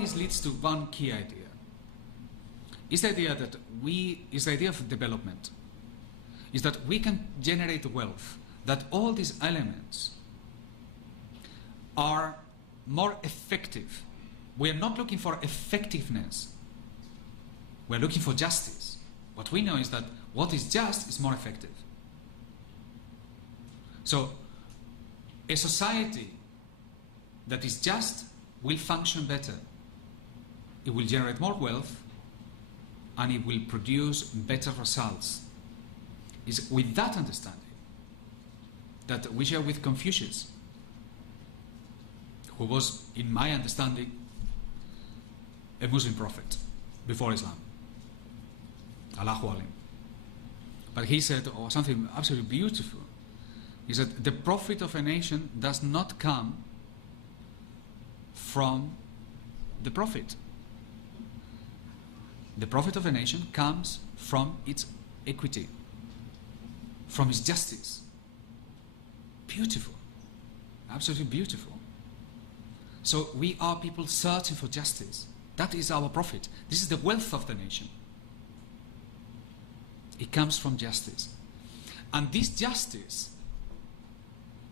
this leads to one key idea. It's the idea that it's the idea of development. Is that we can generate wealth, that all these elements are more effective. We are not looking for effectiveness. We are looking for justice. What we know is that what is just is more effective. So, a society that is just will function better. It will generate more wealth and it will produce better results. It's with that understanding that we share with Confucius, who was, in my understanding, a Muslim prophet before Islam. Allahu Alim. But he said something absolutely beautiful. He said, the profit of a nation does not come from the profit. The profit of a nation comes from its equity, from its justice. Beautiful. Absolutely beautiful. So we are people searching for justice. That is our profit. This is the wealth of the nation. It comes from justice. And this justice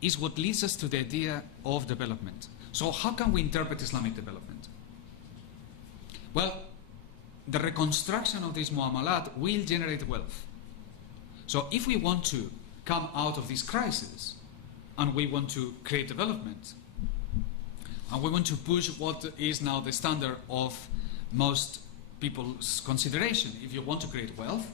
is what leads us to the idea of development. So how can we interpret Islamic development? Well, the reconstruction of this mu'amalat will generate wealth. So if we want to come out of this crisis and we want to create development and we want to push what is now the standard of most people's consideration, if you want to create wealth,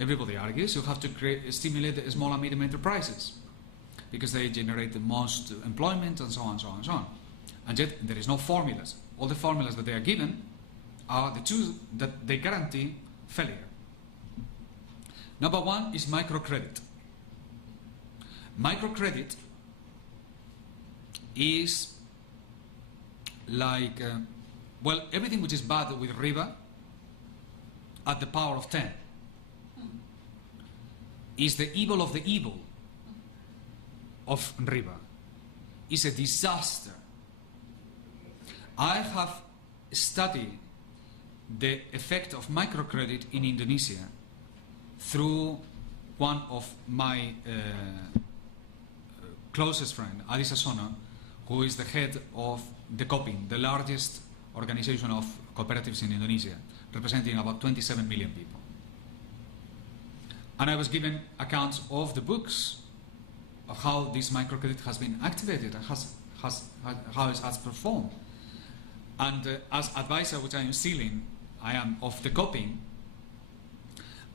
everybody argues you have to stimulate the small and medium enterprises because they generate the most employment and so on, so on, so on. And yet there is no formulas. All the formulas that they are given are the two that they guarantee failure. Number one is microcredit. Microcredit is like, well, everything which is bad with riba at the power of 10 is the evil of the evil of riba. It's a disaster. I have studied the effect of microcredit in Indonesia through one of my closest friends, Adi Sasono, who is the head of the KOPIN, the largest organization of cooperatives in Indonesia, representing about 27 million people. And I was given accounts of the books of how this microcredit has been activated and how it has performed. And as advisor, which I am stealing, I am of the KOPIN,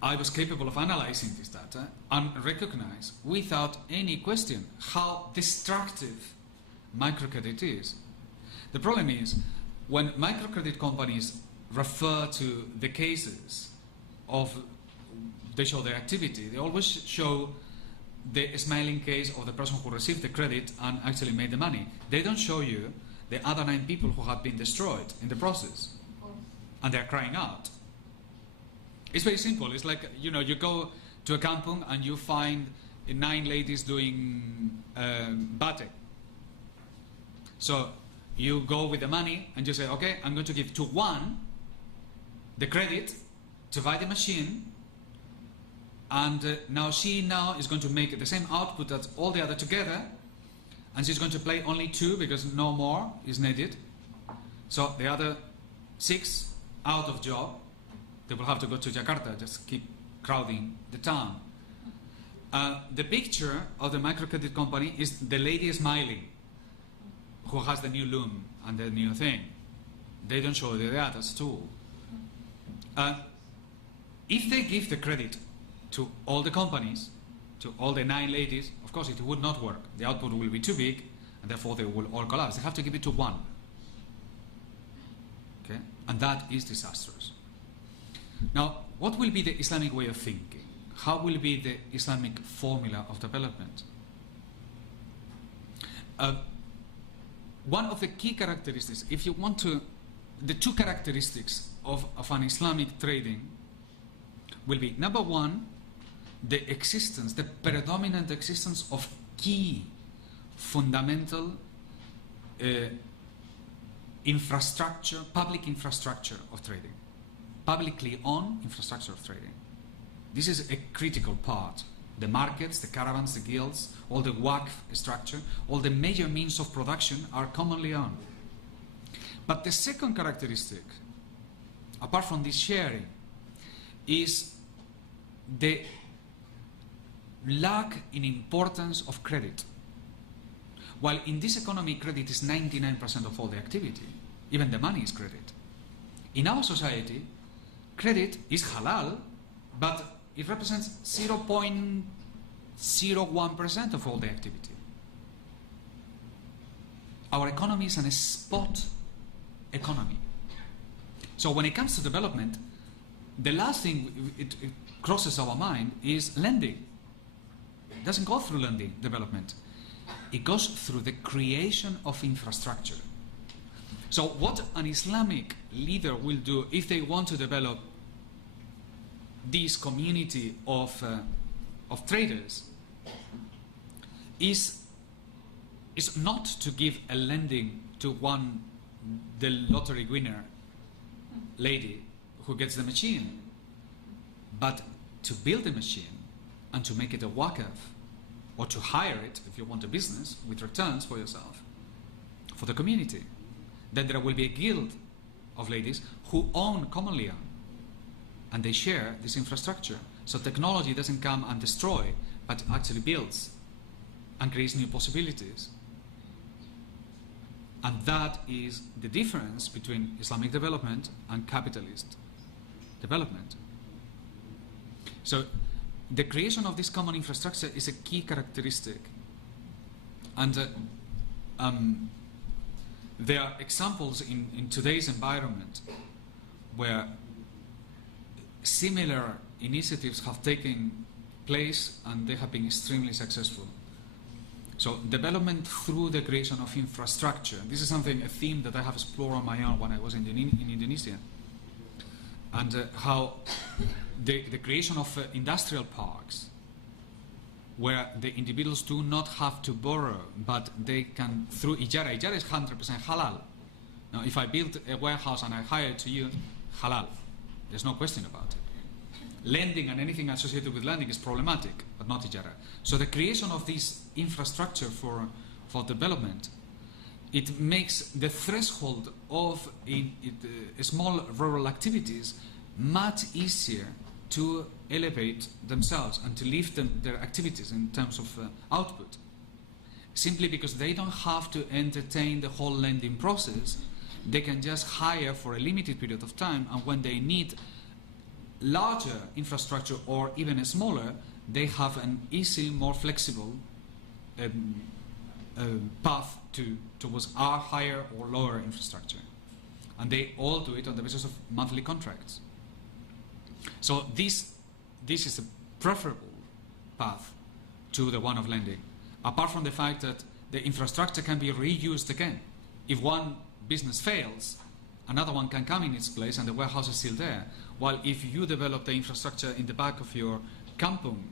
I was capable of analyzing this data and recognize without any question how destructive microcredit is. The problem is when microcredit companies refer to the cases of, they show their activity, they always show the smiling case of the person who received the credit and actually made the money. They don't show you the other 9 people who have been destroyed in the process. And they're crying out. It's very simple. It's like, you know, you go to a kampung and you find 9 ladies doing batik. So you go with the money and you say, okay, I'm going to give to one the credit to buy the machine, and now she is going to make the same output as all the other together, and she's going to play only 2 because no more is needed. So the other 6 out of job, they will have to go to Jakarta, just keep crowding the town. The picture of the microcredit company is the lady smiling, who has the new loom and the new thing. They don't show the others too. If they give the credit to all the companies, to all the 9 ladies, of course it would not work. The output will be too big, and therefore they will all collapse. They have to give it to one. Okay? And that is disastrous. Now, what will be the Islamic way of thinking? How will be the Islamic formula of development? One of the key characteristics, if you want to, the 2 characteristics of an Islamic trading will be, number one, the existence, the predominant existence of key fundamental infrastructure, public infrastructure of trading, publicly owned infrastructure of trading. This is a critical part. The markets, the caravans, the guilds, all the WACF structure, all the major means of production are commonly owned. But the second characteristic, apart from this sharing, is the lack in importance of credit. While in this economy credit is 99% of all the activity, even the money is credit. In our society, credit is halal, but it represents 0.01% of all the activity. Our economy is a spot economy. So when it comes to development, the last thing it crosses our mind is lending. It doesn't go through lending development. It goes through the creation of infrastructure. So what an Islamic leader will do if they want to develop this community of traders is not to give a lending to the lottery winner lady who gets the machine, but to build a machine and to make it a wakaf, or to hire it if you want a business with returns for yourself, for the community. Then there will be a guild of ladies who commonly own, and they share this infrastructure. So technology doesn't come and destroy, but actually builds and creates new possibilities. And that is the difference between Islamic development and capitalist development. So the creation of this common infrastructure is a key characteristic. And there are examples in today's environment where similar initiatives have taken place and they have been extremely successful. So development through the creation of infrastructure. This is a theme that I have explored on my own when I was in Indonesia. And how the creation of industrial parks where the individuals do not have to borrow, but they can, through ijara. Ijara is 100% halal. Now, if I build a warehouse and I hire it to you, halal. There's no question about it. Lending and anything associated with lending is problematic, but not ijara. So the creation of this infrastructure for development, it makes the threshold of small rural activities much easier to elevate themselves and to lift their activities in terms of output. Simply because they don't have to entertain the whole lending process, they can just hire for a limited period of time, and when they need larger infrastructure or even smaller, they have an easy, more flexible path towards our higher or lower infrastructure. And they all do it on the basis of monthly contracts. So this is a preferable path to the one of lending, apart from the fact that the infrastructure can be reused again. If one business fails, another one can come in its place and the warehouse is still there. While if you develop the infrastructure in the back of your kampung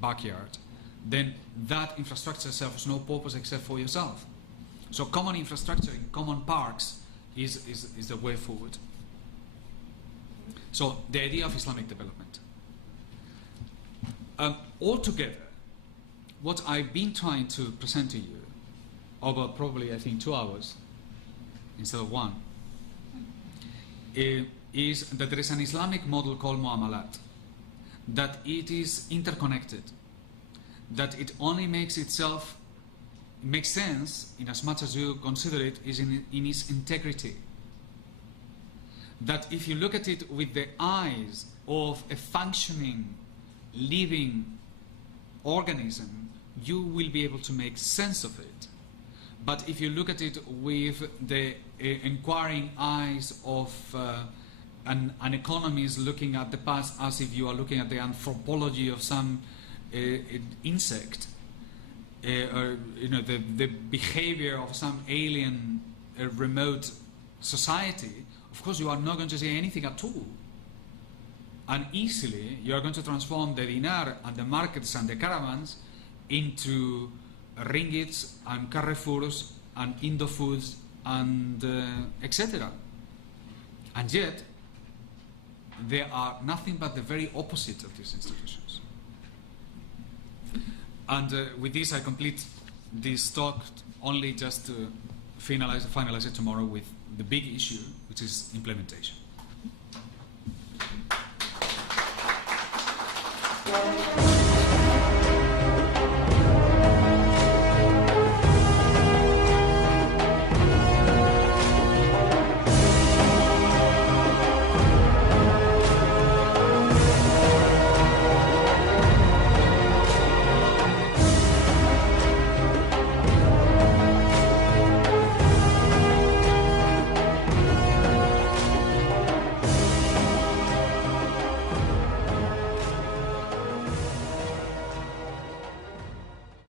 backyard, then that infrastructure serves no purpose except for yourself. So common infrastructure in common parks is the way forward. So the idea of Islamic development. Altogether, what I've been trying to present to you over probably, I think, 2 hours instead of 1, is that there is an Islamic model called Mu'amalat, that it is interconnected, that it only makes sense in as much as you consider it is in its integrity. That if you look at it with the eyes of a functioning, living organism, you will be able to make sense of it. But if you look at it with the inquiring eyes of an economist looking at the past as if you are looking at the anthropology of some insect, or the behavior of some alien remote society, of course you are not going to see anything at all. And easily you are going to transform the dinar and the markets and the caravans into ringgits and carrefours and Indo foods and etc. And yet, they are nothing but the very opposite of these institutions. And with this, I complete this talk, only just to finalize it tomorrow with the big issue, which is implementation.